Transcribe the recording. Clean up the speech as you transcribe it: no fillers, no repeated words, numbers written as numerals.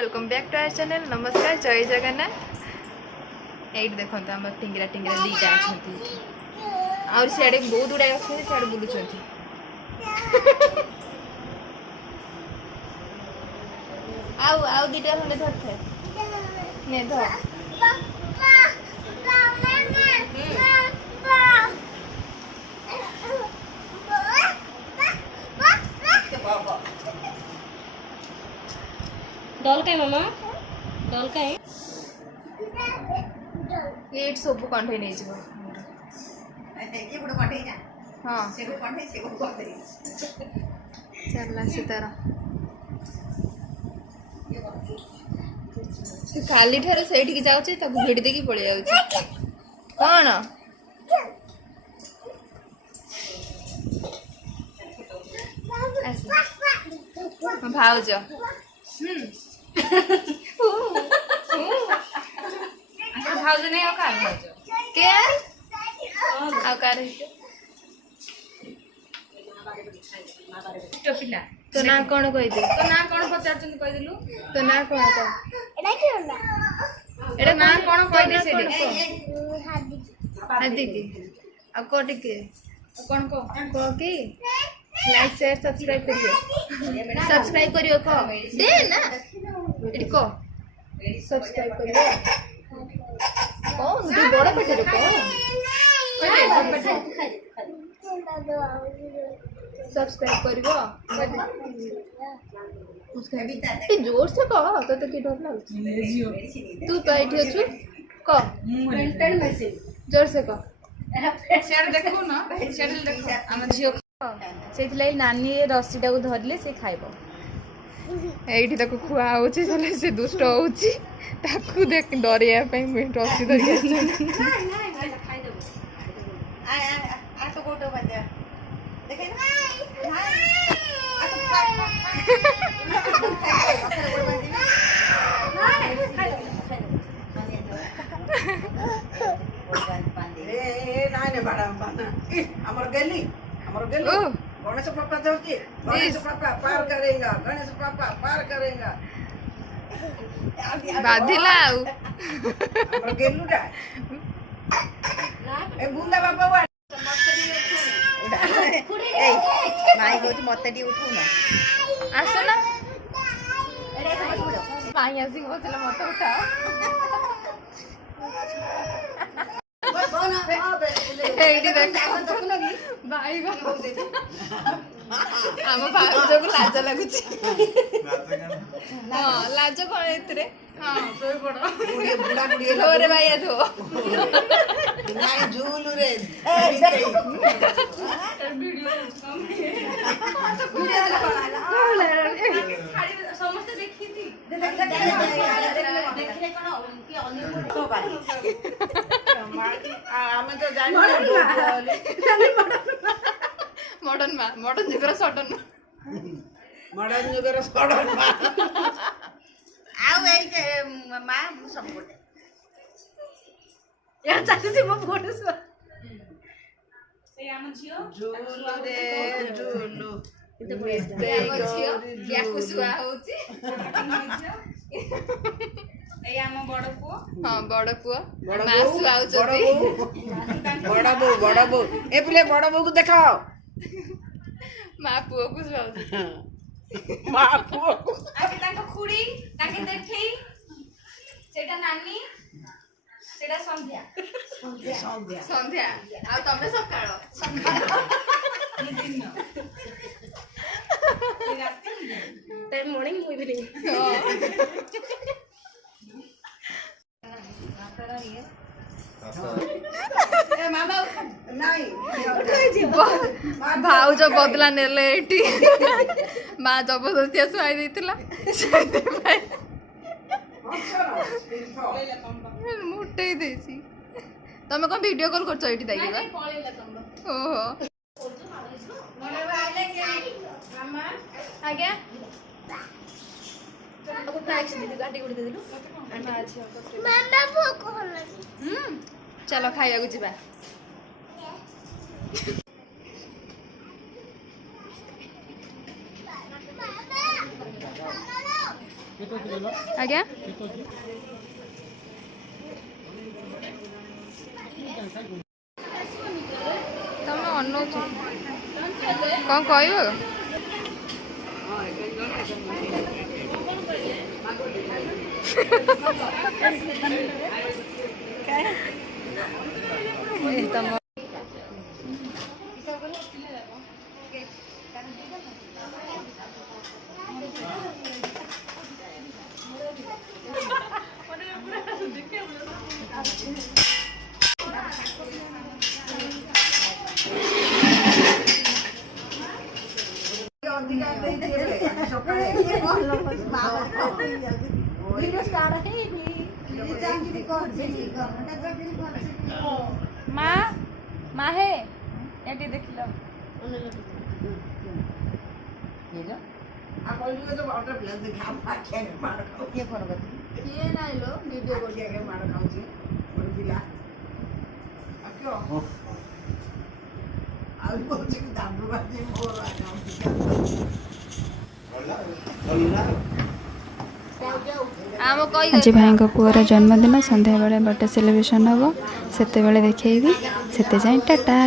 Welcome back to our channel. नमस्कार, जय Jagannath. Eight देखो आम टिंगरा टिंगरा दीटा अच्छा और सियाड़े बहुत गुड़ाए अच्छे सियाड़े बुलुंट आउ आउ दीटा खंडे धरते ने धर डॉल का मामा डॉल का ये सब कंठे नहीं जीव हाँ चलला से तार काली ठारे सेठी जाउची ताकू भिड़ी देकी पळे जाउची कोन भाउज भाउज नहीं हो का भाउज के आ का रही पिला तो ना कोन कहि दे तो ना कोन पचारचन कहि दिलु तो ना कोन को एडा के होला एडा ना कोन कहि दे से हादी की आ कोटी के कोन को की लाइक शेयर सब्सक्राइब करियो को दे ना एडी को सब्सक्राइब करियो कौन तू बड़ा पेटे रे को सब्सक्राइब करियो ए जोर से कह तो की डर लागु तू तो एठी अछु क मेंटल मैसेज जोर से कह शेयर देखो ना शेयर देखो हम झियो से नानी रस्सी टाक धरले से खाइब एठी ताको खुआ होची चले से दुष्ट होची ताकू देख डरिया पे रस्सी धर के आ तो गोटो बजा देखे ना गणेश पापा जाऊती गणेश पापा पार करेगा गणेश पापा पार करेगा बाधिला हमर गेलुटा ए बुंदा बाबा वा ए माई गोती मत्ते उठू ना आसो ना माई आसी बसला मत उठा एडी देख भाई आम भाउज को लाज लगुची हाँ लाज कौन एतरे हाँ सोई पड़ बुढ़ा बुढ़ी रे भाई धो नाई झूलू रे समस्त देखी थी मॉडर्न जुगर सडन मॉडर्न जुगर सडन आउ ए मा सब गोटे यार चाची मो फोटो सो ए हम झियो झूलू रे झूलू झियो या कुसुआ होची ए हम बड़ पुओ हाँ बड़ पुओ मासु आउ चोदी बड़ बो ए पिले बड़ बो को देखाओ मा पुओ कुसुआ मा पुओ आके ताको खुड़ी ताके देखी सेटा नानी सेटा संध्या संध्या आ तमे सकाळ टाइम मॉर्निंग हुई भी नहीं भाउज बदला नेले एटी माँ जबरदस्ती शुआई देथिला मुटे देसी तमे कोन वीडियो कॉल करछ एटी दाइबा ओहो आज्ञा चलो खाइया जा आज्ञा तुम अनौच कौन कह तम माँ माँ है एटी देख लो ये नहीं लो वीडियो आज भाई पुअर जन्मदिन संध्या बेले बर्थडे सेलिब्रेशन हम से देखी से टाटा।